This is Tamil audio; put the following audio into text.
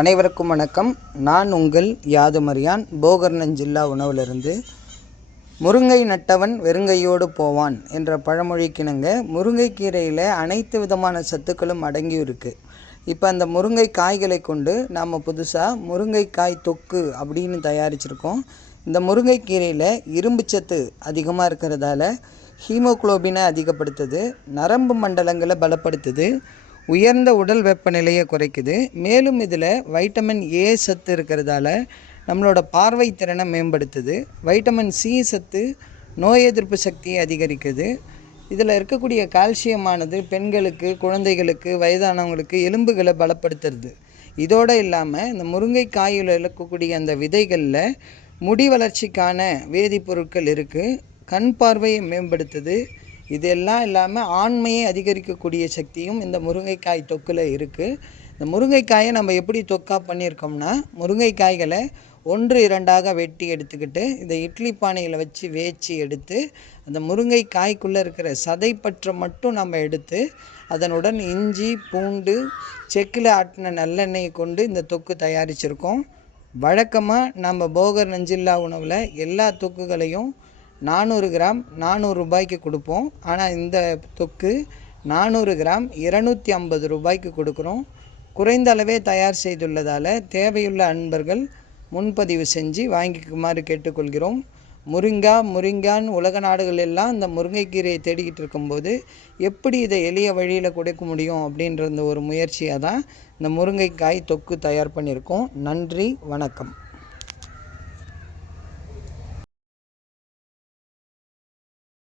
அனைவருக்கும் வணக்கம். நான் உங்கள் யாதுமரியான். போகர்ணன் ஜில்லா உணவிலிருந்து முருங்கை நட்டவன் வெறுங்கையோடு போவான் என்ற பழமொழிக்கிணங்க முருங்கைக்கீரையில் அனைத்து விதமான சத்துக்களும் அடங்கி இருக்குது இப்போ அந்த முருங்கை காய்களை கொண்டு நாம் புதுசாக முருங்கைக்காய் தொக்கு அப்படின்னு தயாரிச்சிருக்கோம். இந்த முருங்கைக்கீரையில் இரும்புச்சத்து அதிகமாக இருக்கிறதால ஹீமோகுளோபினை அதிகப்படுத்துது நரம்பு மண்டலங்களை பலப்படுத்துது உயர்ந்த உடல் வெப்பநிலையை குறைக்குது. மேலும் இதில் வைட்டமின் ஏ சத்து இருக்கிறதால நம்மளோட பார்வை திறனை மேம்படுத்துது. வைட்டமின் சி சத்து நோய் எதிர்ப்பு சக்தியை அதிகரிக்குது. இதில் இருக்கக்கூடிய கால்சியமானது பெண்களுக்கு குழந்தைகளுக்கு வயதானவங்களுக்கு எலும்புகளை பலப்படுத்துறது. இதோடு இல்லாமல் இந்த முருங்கை காயில் இருக்கக்கூடிய அந்த விதைகளில் முடி வளர்ச்சிக்கான வேதிப்பொருட்கள் இருக்குது கண் பார்வையை மேம்படுத்துது. இதெல்லாம் இல்லாமல் ஆண்மையை அதிகரிக்கக்கூடிய சக்தியும் இந்த முருங்கைக்காய் தொக்கில் இருக்குது இந்த முருங்கைக்காயை நம்ம எப்படி தொக்கா பண்ணியிருக்கோம்னா முருங்கைக்காய்களை ஒன்று இரண்டாக வெட்டி எடுத்துக்கிட்டு இதை இட்லி பானையில் வச்சு வேச்சி எடுத்து அந்த முருங்கைக்காய்க்குள்ளே இருக்கிற சதைப்பற்றை மட்டும் நம்ம எடுத்து அதனுடன் இஞ்சி பூண்டு செக்கில் ஆட்டின நல்லெண்ணெயை கொண்டு இந்த தொக்கு தயாரிச்சிருக்கோம். வழக்கமாக நம்ம போகர் நஞ்சில்லா உணவில் எல்லா தொக்குகளையும் நானூறு கிராம் நானூறு ரூபாய்க்கு கொடுப்போம். ஆனால் இந்த தொக்கு நானூறு கிராம் இருநூற்றி ஐம்பது ரூபாய்க்கு கொடுக்குறோம். குறைந்த அளவே தயார் செய்துள்ளதால் தேவையுள்ள அன்பர்கள் முன்பதிவு செஞ்சு வாங்கிக்குமாறு கேட்டுக்கொள்கிறோம். முருங்கா முருங்கான்னு உலக நாடுகள் எல்லாம் இந்த முருங்கைக்கீரையை தேடிக்கிட்டு இருக்கும்போது எப்படி இதை எளிய வழியில் கொடுக்க முடியும் அப்படின்ற ஒரு முயற்சியாக தான் இந்த முருங்கைக்காய் தொக்கு தயார் பண்ணியிருக்கோம். நன்றி வணக்கம்.